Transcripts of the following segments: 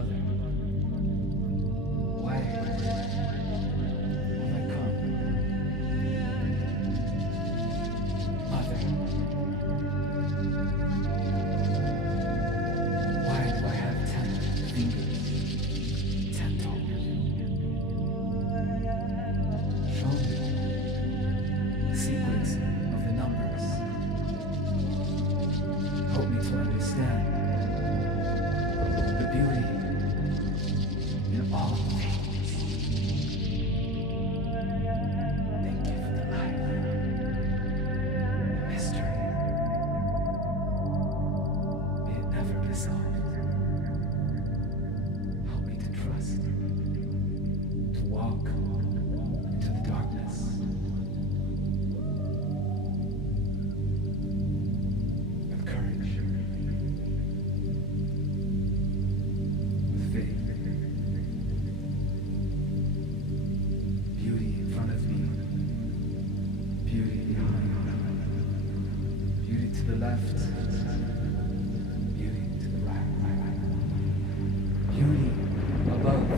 Father, why have I come? Mother, why do I have 10 fingers, 10 toes? Show me the sequence of the numbers. Help me to understand the beauty in all things. Thank you for the life, the mystery. May it never be solved. Help me to trust, to walk into the darkness. With courage, with faith. Beauty in front of me, beauty behind, beauty to the left, beauty to the right, beauty above,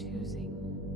choosing